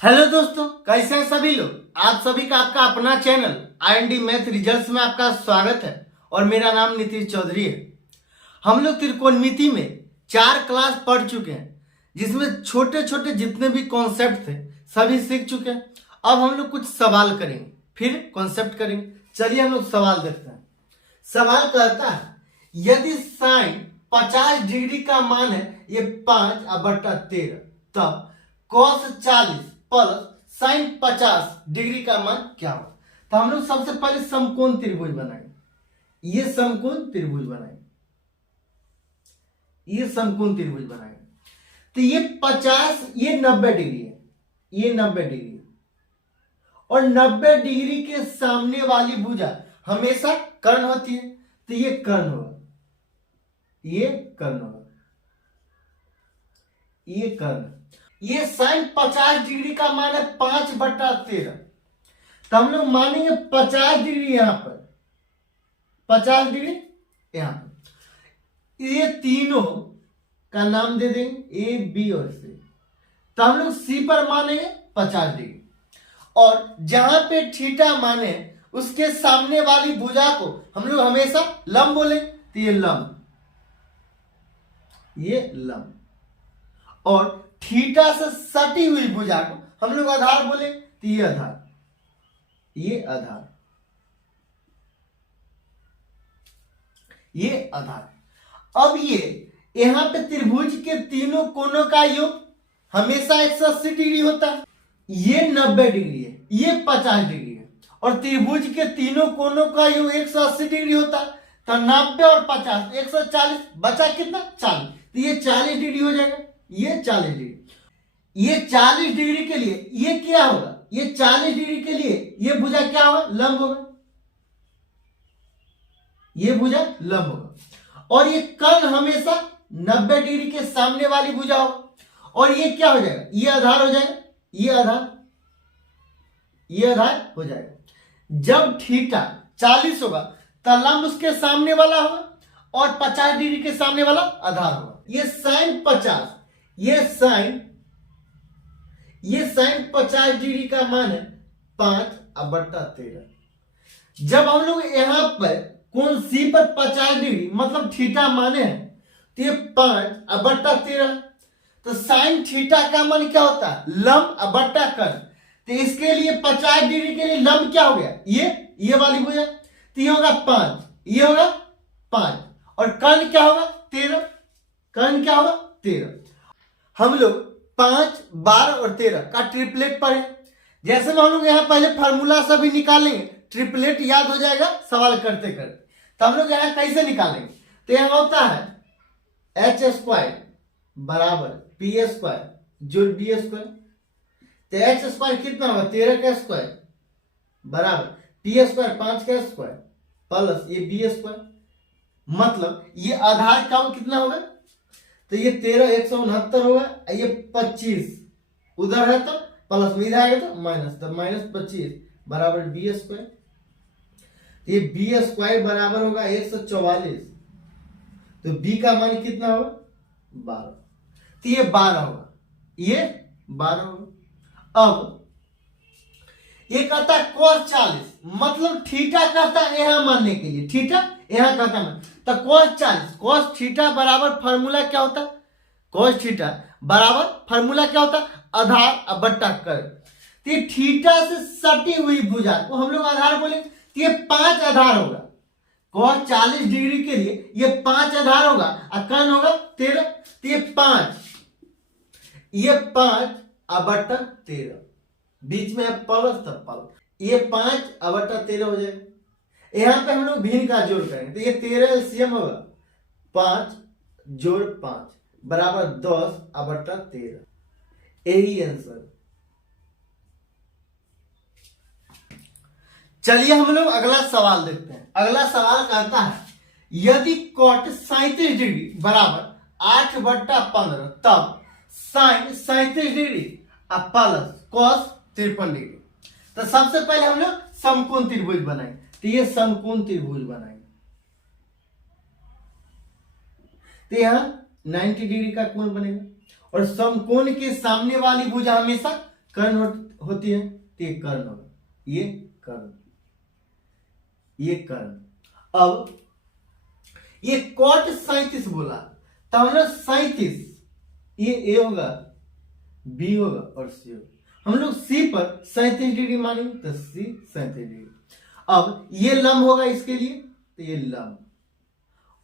Hello दोस्तों, कैसे हैं सभी लोग। आप सभी का आपका अपना चैनल IND मैथ रिजल्ट्स में आपका स्वागत है और मेरा नाम नीतीश चौधरी है। हम लोग त्रिकोणमिति में 4 क्लास पढ़ चुके हैं, जिसमें छोटे छोटे जितने भी कॉन्सेप्ट थे सभी सीख चुके हैं। अब हम लोग कुछ सवाल करेंगे, फिर कॉन्सेप्ट करेंगे। चलिए हम लोग सवाल देखते हैं। सवाल कहता है, यदि साइन 50 डिग्री का मान है ये 5/13, तब cos 40 प्लस साइन 50 डिग्री का मान क्या होगा। तो हम लोग सबसे पहले समकोण त्रिभुज बनाएंगे। ये समकोण त्रिभुज बनाएंगे, ये समकोण त्रिभुज बनाएंगे। तो ये 50, ये 90 डिग्री है, ये 90 डिग्री है, और 90 डिग्री के सामने वाली भुजा हमेशा कर्ण होती है। तो ये कर्ण होगा, ये कर्ण होगा, ये कर्ण। ये साइन 50 डिग्री का मान है 5/13। तो हम लोग मानेंगे 50 डिग्री यहां पर, 50 डिग्री यहां पर। ये तीनों का नाम दे देंगे A, B और C। तो हम लोग C पर मानेंगे 50 डिग्री, और जहां पे थीटा माने उसके सामने वाली भुजा को हम लोग हमेशा लंब बोले। तो ये लंब, ये लंब, और थीटा से सटी हुई भुजा को हम लोग आधार बोले। तो ये आधार, ये आधार, ये आधार। अब ये यहां पे त्रिभुज के तीनों कोनों का योग हमेशा 180 डिग्री होता है। ये 90 डिग्री है, ये 50 डिग्री है, और त्रिभुज के तीनों कोनों का योग 180 डिग्री होता है। तो 90 और 50 140, बचा कितना 40। तो ये 40 डिग्री हो जाएगा, ये 40 डिग्री। ये 40 डिग्री के लिए ये क्या होगा, ये 40 डिग्री के लिए ये भुजा क्या होगा, लंब होगा, ये भुजा लंब होगा। और ये कर्ण हमेशा 90 डिग्री के सामने वाली भुजा होगा, और ये क्या हो जाएगा, ये आधार हो जाएगा, ये आधार, ये आधार हो जाएगा। जब थीटा 40 होगा तो लंब उसके सामने वाला होगा, और 50 डिग्री के सामने वाला आधार होगा। ये साइन 50, ये साइन 50 डिग्री का मान है 5/13। जब हम लोग यहां पर कोण C पर 50 डिग्री मतलब थीटा माने हैं, तो ये 5/13। तो साइन थीटा का मान क्या होता है, लंब बट्टा कर्ण। तो इसके लिए 50 डिग्री के लिए लंब क्या हो गया, ये वाली भुजा। तो ये होगा 5, ये होगा 5, और कर्ण क्या होगा 13, कर्ण क्या होगा 13। हम लोग 5, 12 और 13 का ट्रिपलेट पढ़े। जैसे में हम लोग यहां पहले फार्मूला सभी निकालेंगे, ट्रिपलेट याद हो जाएगा सवाल करते करते। तो हम लोग यहां कैसे निकालेंगे, तो यहां होता है h² बराबर p² जोड़ d²। तो h² कितना होगा 13 का स्क्वायर बराबर p² 5 का स्क्वायर प्लस ये b²। मतलब ये आधार का कितना होगा, तो ये 13 169 होगा, ये 25 उधर है तो प्लस में इधर आएगा तो माइनस, तो -25 बराबर b²। ये b² बराबर होगा 144। तो b का मान कितना होगा 12। तो ये 12 होगा, ये 12 होगा। अब ये कहता है cos 40, मतलब थीटा कहता है यहां मानने के लिए, थीटा यहां कहता है। तो cos 40, cos थीटा बराबर फार्मूला क्या होता है, cos थीटा बराबर फार्मूला क्या होता है, आधार बट्टा कर्ण। तो ये थीटा से सटी हुई भुजा को हम लोग आधार बोले। तो ये 5 आधार होगा, cos 40 डिग्री के लिए ये 5 आधार होगा, और कर्ण होगा 13। तो ये 5, ये 5/13, बीच में प्लस तब प्लस, ये 5/13 हो जाएगा। यहां पे हम लोग भिन्न का जोड़ करेंगे। तो ये 13 LCM होगा, 5 जोड़ 5 बराबर 10/13। यही आंसर। चलिए हम लोग अगला सवाल देखते हैं। अगला सवाल कहता है, यदि cot 37 डिग्री बराबर 8/15, तब sine 37 degree plus cos 53 degree. तो सबसे पहले हम लोग समकोण त्रिभुज बनाएंगे। तो ये समकोण त्रिभुज बनाएंगे। तो यहां 90 डिग्री का कोण बनेगा, और समकोण के सामने वाली भुजा हमेशा कर्ण होती है तो ये कर्ण होगा, ये कर्ण, ये कर्ण। अब ये कॉट 37 बोला तो हम लोग 37, ये ए होगा, बी होगा और सी होगा। हम लोग सी पर 37 डिग्री मानेंगे तो सी 37 डिग्री। अब ये लंब होगा इसके लिए तो ये लंब,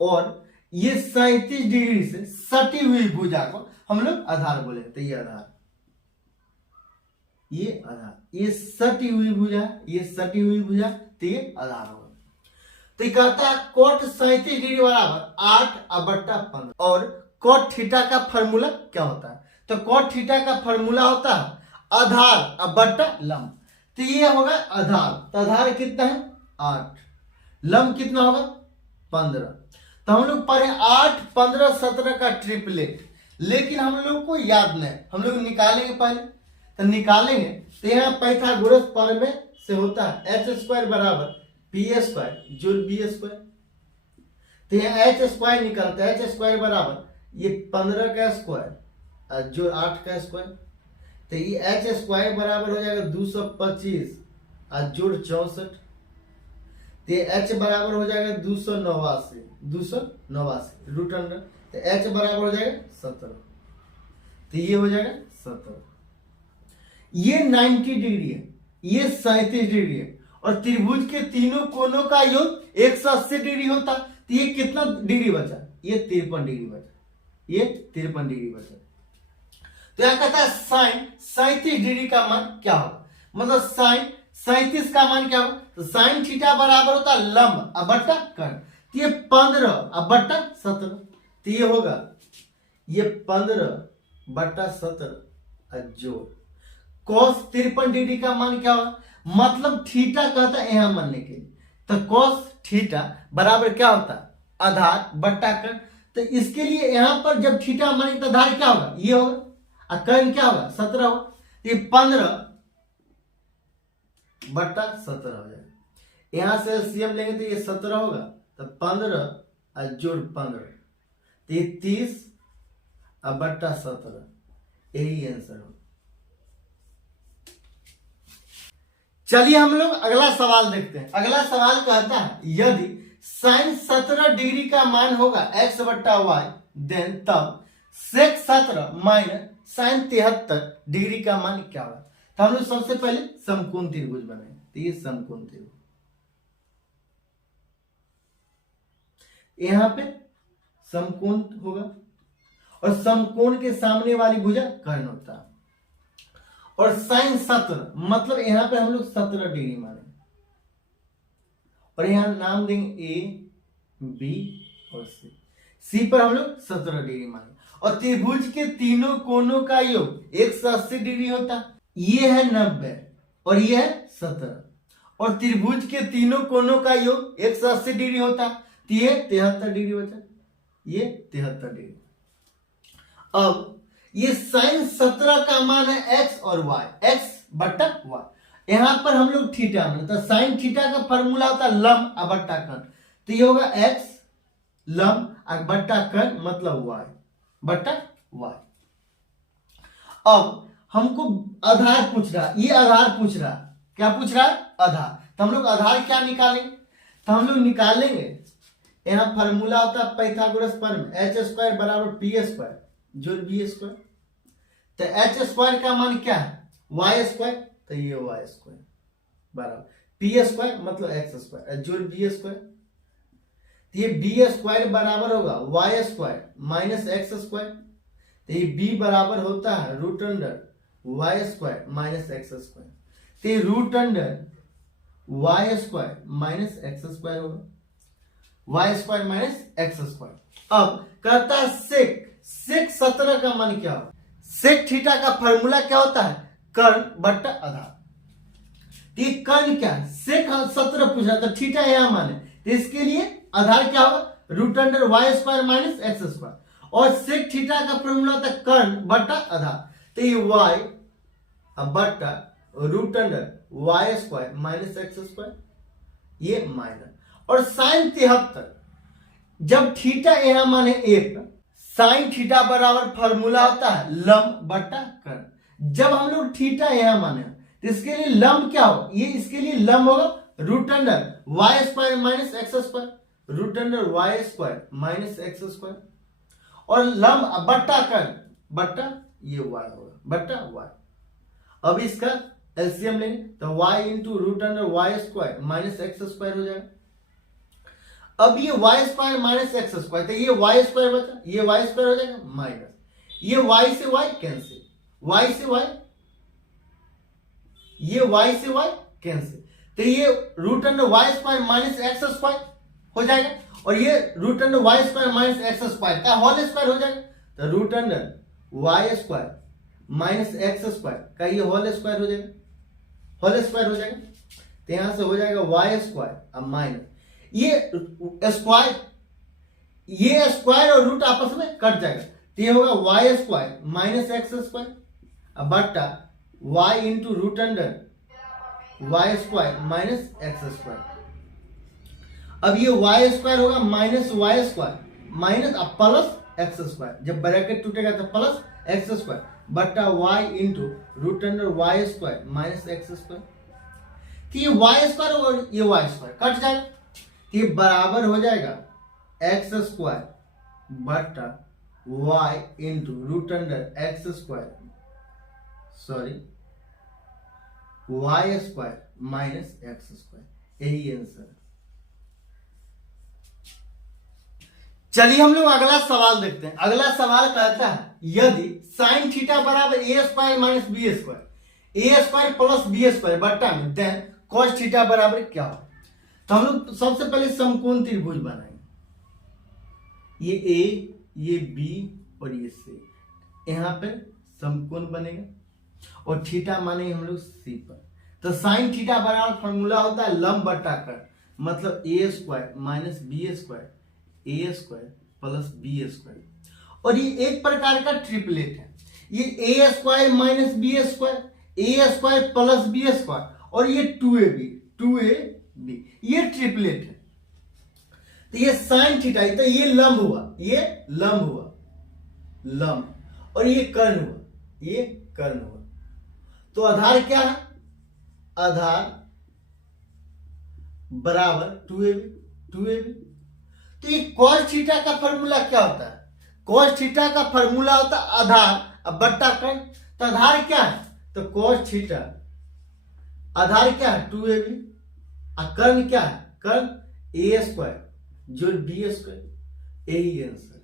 और ये 37 डिग्री से सटी हुई भुजा को हम लोग आधार बोले तो ये आधार, ये आधार, ये सटी हुई भुजा, ये सटी हुई भुजा तो ये आधार होगा। तो ये कहता है कोट 37 डिग्री बराबर 8/15। और कोट थीटा का फॉर्मूला क्या होता है? तो कोट थीटा का फॉर्मूला होता है आधार बट्टा लंब। तो ये होगा आधार, तो आधार कितना है 8, लंब कितना होगा 15। तो हम लोग पढ़े 8, 15, 17 का ट्रिपलेट, लेकिन हम लोग को याद नहीं, हम लोग निकालेंगे पहले। तो निकालेंगे तो यहाँ पाइथागोरस प्रमेय से होता है h² बराबर p² जोड़ b²। तो यहाँ h² निकलता है, h² बराबर ये 15 का स्क्वायर जोड़ 8 का स्क्वायर। तो ये h² बराबर हो जाएगा 225 जोड़ 64। तो ये h बराबर हो जाएगा 289 रूट अंडर, तो h बराबर हो जाएगा 17। तो ये हो जाएगा 17। ये 90 डिग्री है, ये 37 डिग्री है, और त्रिभुज के तीनों कोनों का योग 180 डिग्री होता। तो ये कितना डिग्री बचा? ये 53 डिग्री बचा, ये 53 डिग्री बचा। तो यहां कहता है साइन 37 डिग्री का मान क्या होगा? मतलब साइन 37 का मान क्या होगा? तो साइन थीटा बराबर होता है लंब बट्टा कर्ण। तो ये 15/17, तो ये होगा ये 15/17 जोड़ cos 53 डिग्री का मान क्या होगा? मतलब थीटा कहता है यहां मानने के लिए, तो cos थीटा बराबर क्या होता है? आधार बट्टा कर्ण। तो इसके लिए यहां पर जब थीटा मानेंगे तो आधार क्या होगा? ये होगा, और कर्ण क्या होगा? 17 होगा। ये 15/17 हो जाएगा। यहां से एलसीएम लेंगे तो ये 17 होगा, तो 15 जोड़ 15, तो ये 30/17, यही आंसर होगा। चलिए हम लोग अगला सवाल देखते हैं। अगला सवाल कहता है यदि साइन 17 डिग्री का मान होगा x/y, देन तब सेक 17 माइनस साइन 73 डिग्री का मान क्या होगा? तो हम लोग सबसे पहले समकोण त्रिभुज बनाएंगे। तो ये समकोण त्रिभुज, यहां पे समकोण होगा, और समकोण के सामने वाली भुजा कर्ण होता है। और साइन 17 मतलब यहां पे हम लोग 17 डिग्री माने, और यहां नाम देंगे ए, बी और सी। सी पर हम लोग 17 डिग्री माने, और त्रिभुज के तीनों कोनों का योग 180 डिग्री होता। ये है 90 और ये है 17, और त्रिभुज के तीनों कोनों का योग 180 डिग्री होता। तो ये 73 डिग्री बचा, ये 73 डिग्री। अब ये साइन 17 का मान है x और y, x/y। यहां पर हम लोग थीटा माने, तो साइन थीटा का फॉर्मूला होता है लंब बट्टा कर्ण। तो ये होगा x लंब बट्टा कर्ण मतलब y/y। अब हमको आधार पूछ रहा, ये आधार पूछ रहा, क्या पूछ रहा है? आधार। तो हम लोग आधार क्या निकालेंगे? तो हम लोग निकालेंगे, यहां फॉर्मूला होता है पाइथागोरस प्रमेय h² बराबर p² जोड़ b²। तो h² का मान क्या है? y², तो ये y² बराबर p² मतलब x² जोड़ b²। तो ये b² बराबर होगा y² माइनस x²। तो ये b बराबर होता है root under y² minus x²। तो ये root under y² minus x² होगा, y² माइनस x²। अब कहता है सेक 17 का मान क्या होगा? सेक थीटा का फॉर्मूला क्या होता है? कर्ण बट्टा आधार। तो ये कर्ण क्या है? सेक 17 पूछ रहा था, थीटा यहां माने, तो इसके लिए आधार क्या होगा? Root under y² minus x²। और सेक थीटा का फॉर्मूला होता है कर्ण बट्टा आधार। तो ये y बट्टा root under y² minus x², ये माइनस। और साइन 73 जब थीटा यहां माने 1, साइन थीटा बराबर फॉर्मूला होता है लंब बट्टा कर्ण। जब हम लोग थीटा यहां माने तो इसके लिए लंब क्या हो, ये इसके लिए लंब होगा root under y square minus x square, root under y square minus x square, और लंब बट्टा कर बट्टा ये वाई होगा बट्टा वाई। अब इसका एलसीएम लेंगे तो y into root under y square minus x square हो जाएगा। अब ये y square minus x square, तो ये वाई स्क्वायर बचा, ये वाई स्क्वायर हो जाएगा माइनस, ये वाई से वाई कैंसिल, वाई से वाई, ये वाई से वाई कैंसिल, तो ये root under y square minus x square हो जाएगा, और ये root under y square minus x square का होल स्क्वायर हो जाएगा, तो root under y square minus x square का ये होल स्क्वायर हो जाएगा, होल स्क्वायर हो जाएगा, तो यहां से हो जाएगा वाई स्क्वायर अब माइनस ये स्क्वायर, ये स्क्वायर और रूट आपस में कट जाएगा, तो ये होगा y square minus x square अब बट्टा y into root under y square minus x square. अब ये वाई स्क्वायर होगा माइनस वाई स्क्वायर माइनस अब प्लस एक्स स्क्वायर, जब ब्रैकेट टूटेगा तो प्लस एक्स स्क्वायर बट्टा y into root under y square minus x square. तो ये वाई स्क्वायर और ये वाई स्क्वायर कट जाएगा, तो ये बराबर हो जाएगा एक्स स्क्वायर बट्टा y into root under x square sorry y square minus x square, यही आंसर है। चलिए हम लोग अगला सवाल देखते हैं। अगला सवाल कहता है यदि साइन थीटा बराबर ए स्क्वायर माइनस बी स्क्वायर, ए स्क्वायर प्लस बी स्क्वायर बट्टा में देन कॉस थीटा बराबर क्या हो। तो हम लोग सबसे पहले समकोण त्रिभुज बनाएंगे, ये ए ये बी और ये सी, यहां पे समकोण बनेगा और थीटा माने हम लोग सी पर। तो साइन थीटा बराबर फॉर्मूला होता है लंब बट्टा कर, मतलब ए स्क्वायर माइनस बी स्क्वायर ए स्क्वायर प्लस बी स्क्वायर, और ये एक प्रकार का ट्रिपलेट है, ये ए स्क्वायर माइनस बी स्क्वायर ए स्क्वायर प्लस बी स्क्वायर और ये 2ab ये ट्रिपलेट है। तो ये साइन थीटा, तो ये लंब हुआ, ये लंब हुआ लंब, और ये कर्ण हुआ, ये कर्ण हुआ। तो आधार क्या है, आधार बराबर 2ab। तो ये cos थीटा का फॉर्मूला क्या होता है, cos थीटा का फॉर्मूला होता है आधार अब बट्टा कर्ण। तो आधार क्या है, तो cos थीटा आधार क्या है 2ab, और कर्ण क्या है, कर्ण ए स्क्वायर जो बी स्क्वायर, यही आंसर।